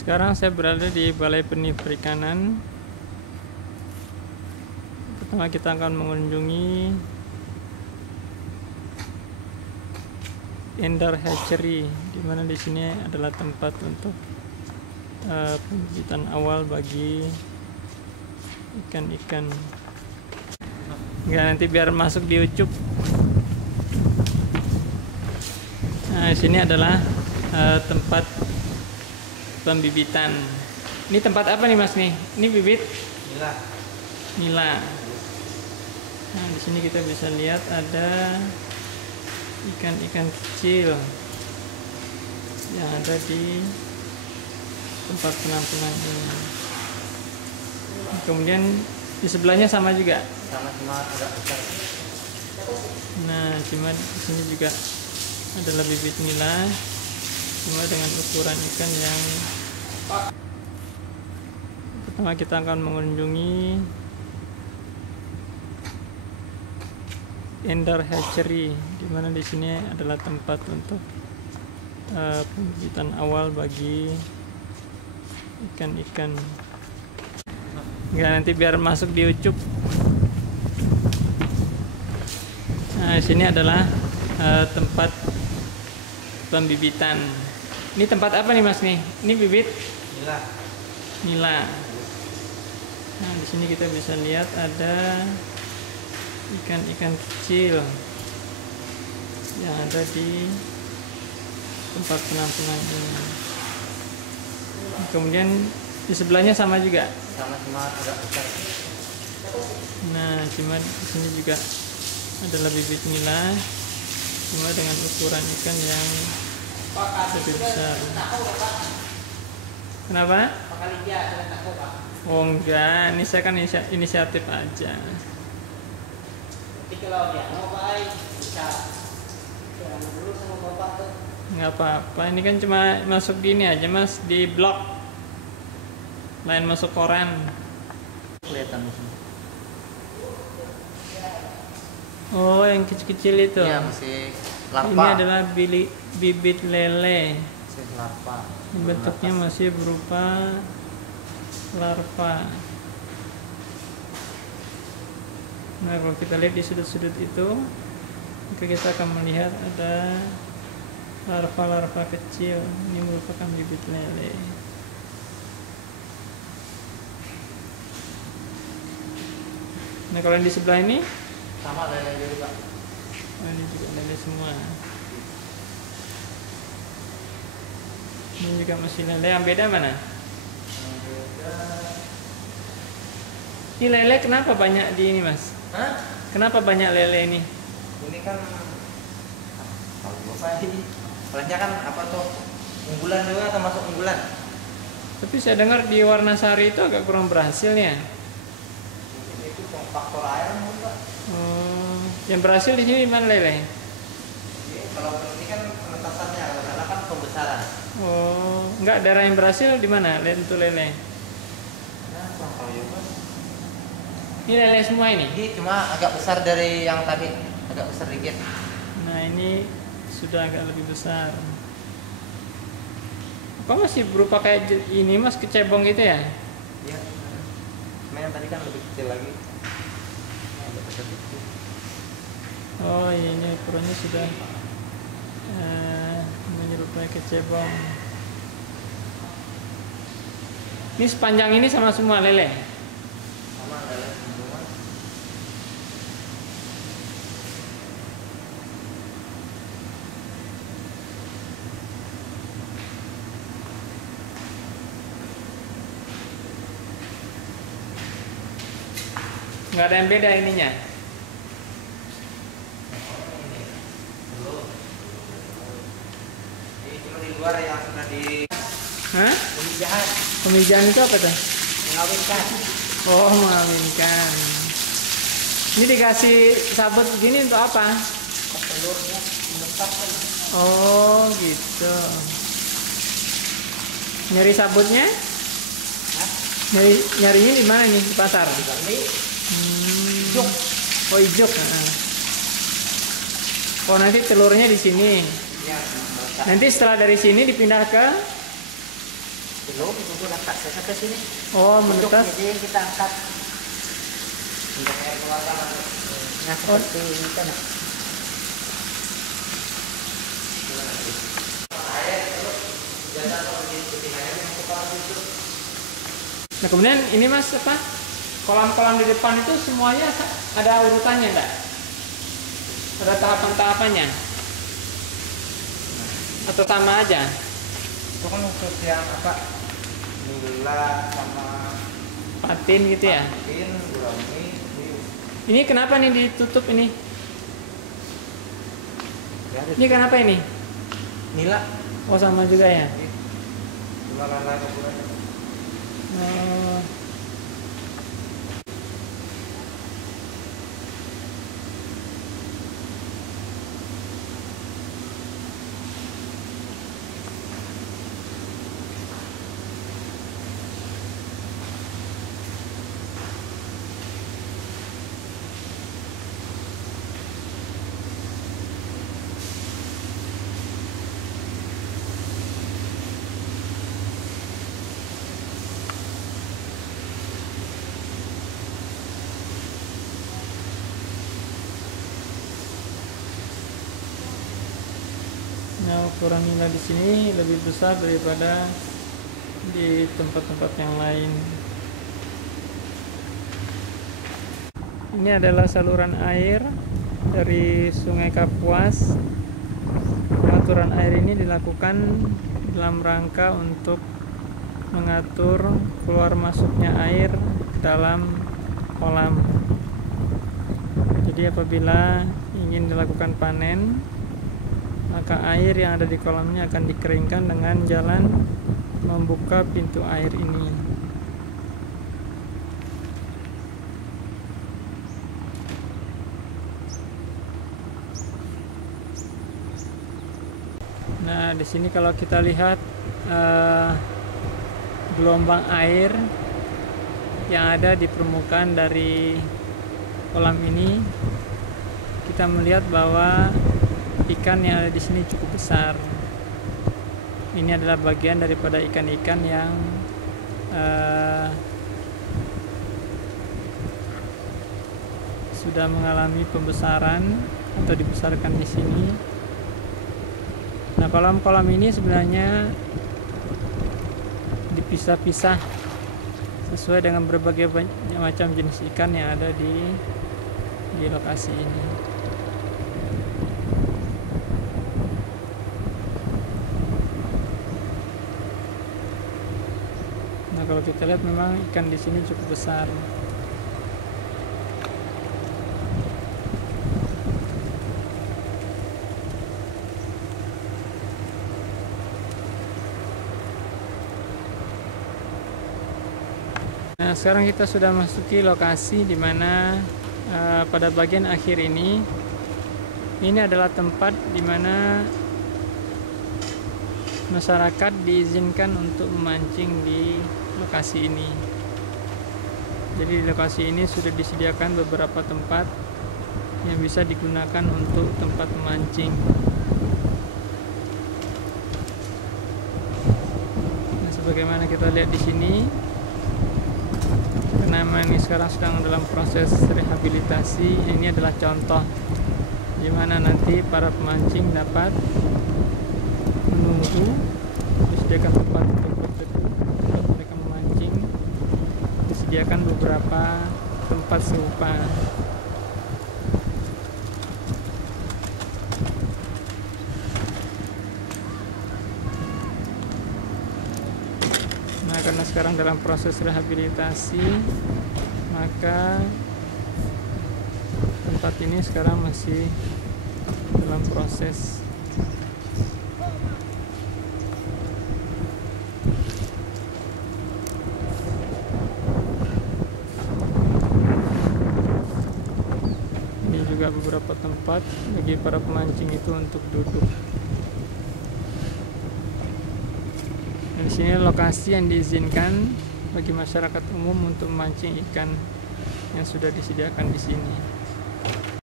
Sekarang saya berada di Balai Benih Perikanan. Pertama kita akan mengunjungi Endar Hatchery, di mana di sini adalah tempat untuk pembibitan awal bagi ikan-ikan. Enggak, nanti biar masuk di Ucup. Nah, sini adalah tempat pembibitan. Ini tempat apa nih Mas nih? Ini bibit Nila. nila. Nah, di sini kita bisa lihat ada ikan-ikan kecil yang ada di tempat penampungan ini. Kemudian di sebelahnya sama juga. Sama-sama agak besar. Nah, cuma di sini juga adalah bibit nila, cuma dengan ukuran ikan yang pertama kita akan mengunjungi Endar Hatchery, di mana di sini adalah tempat untuk pembibitan awal bagi ikan-ikan. Enggak, nanti biar masuk di Ucup. Nah, sini adalah tempat pembibitan. Ini tempat apa nih Mas nih? Ini bibit Nila. nila. Nah, di sini kita bisa lihat ada ikan-ikan kecil yang ada di tempat penampungan ini. Kemudian di sebelahnya sama juga. Sama-sama agak besar. Nah, cuma di sini juga adalah bibit nila, cuma dengan ukuran ikan yang lebih besar. Kenapa? Oh enggak, ini saya kan inisiatif aja. Kalau dia mau baik bisa dulu sama bapak tuh. Nggak apa-apa, ini kan cuma masuk gini aja Mas, di blog. Lain masuk koran. Kelihatan di sini. Oh, yang kecil-kecil itu. Iya, masih larva. Ini adalah bibit lele. Masih larva. Bentuknya masih berupa larva. Nah, kalau kita lihat di sudut-sudut itu, maka kita akan melihat ada larva-larva kecil. Ini merupakan bibit lele. Nah, kalau yang di sebelah ini, Sama lele juga. ini juga lele semua. Ini juga masih lele. Yang beda mana? Ini lele kenapa banyak di ini Mas? Hah? Kenapa banyak lele ini? Ini kan kalau bapak soalnya kan apa tuh unggulan juga termasuk unggulan. Tapi saya dengar di Warnasari itu agak kurang berhasil ya. Itu faktor air mungkin Pak. Yang berhasil di sini mana lele? Kalau ini kan penetasannya, karena kan pembesaran. Oh, enggak, daerah yang berhasil di mana? Untuk lele. Nah, kurang tahu juga. Ini lele semua ini. Ini cuma agak besar dari yang tadi, agak besar dikit. Nah, ini sudah agak lebih besar. Apa masih berupa kayak ini Mas, kecebong gitu ya? Iya. Cuma yang tadi kan lebih kecil lagi. Agak besar dikit. Oh, ini ukurannya sudah menyerupai kecebong. Ini sepanjang ini sama semua lele. Sama lele semua. Nggak ada yang beda ininya. Ini cuma di luar yang sudah di Hah? pemijahan, Pemijahan itu apa tuh? mengawinkan. Oh, mengawinkan. Ini dikasih sabut begini untuk apa? Telurnya menetap kan. Oh, gitu. Nyari sabutnya? Hah? Nyarinya di mana nih? Di pasar? Ini Ijuk. Oh, ijuk. Oh, nanti telurnya di sini. ya, Nanti setelah dari sini dipindah ke belum tunggu angkat saya sampai sini. Oh, Untuk menetas. jadi kita angkat untuk air keluarga. Nah seperti ini kan. Nah, kemudian ini Mas apa? Kolam-kolam di depan itu semuanya ada urutannya enggak? Ada tahapan-tahapannya? Atau sama aja? Itu kan untuk yang apa? Gula sama Patin gitu ya? patin, gurami. Ini kenapa nih ditutup ini? Ya, Ini kenapa ini? nila. Oh, sama juga ya? Cuma lala kebulan. Oh. Nah, ukuran nila di sini lebih besar daripada di tempat-tempat yang lain. Ini adalah saluran air dari Sungai Kapuas. Pengaturan air ini dilakukan dalam rangka untuk mengatur keluar masuknya air dalam kolam. Jadi apabila ingin dilakukan panen, maka air yang ada di kolamnya akan dikeringkan dengan jalan membuka pintu air ini. Nah, di sini kalau kita lihat gelombang air yang ada di permukaan dari kolam ini, kita melihat bahwa ikan yang ada di sini cukup besar. Ini adalah bagian daripada ikan-ikan yang sudah mengalami pembesaran atau dibesarkan di sini. Nah, kolam-kolam ini sebenarnya dipisah-pisah sesuai dengan berbagai macam jenis ikan yang ada di lokasi ini. Nah, kalau kita lihat memang ikan di sini cukup besar. Nah, sekarang kita sudah masuki lokasi di mana pada bagian akhir ini adalah tempat di mana masyarakat diizinkan untuk memancing di lokasi ini. Jadi di lokasi ini sudah disediakan beberapa tempat yang bisa digunakan untuk tempat memancing. Nah, sebagaimana kita lihat di sini, karena ini sekarang sedang dalam proses rehabilitasi, ini adalah contoh di mana nanti para pemancing dapat menunggu, disediakan tempat untuk berteduh untuk mereka memancing, disediakan beberapa tempat serupa. Nah, karena sekarang dalam proses rehabilitasi, maka tempat ini sekarang masih dalam proses. Ini juga beberapa tempat bagi para pemancing itu untuk duduk. Dan di sini lokasi yang diizinkan bagi masyarakat umum untuk memancing ikan yang sudah disediakan di sini.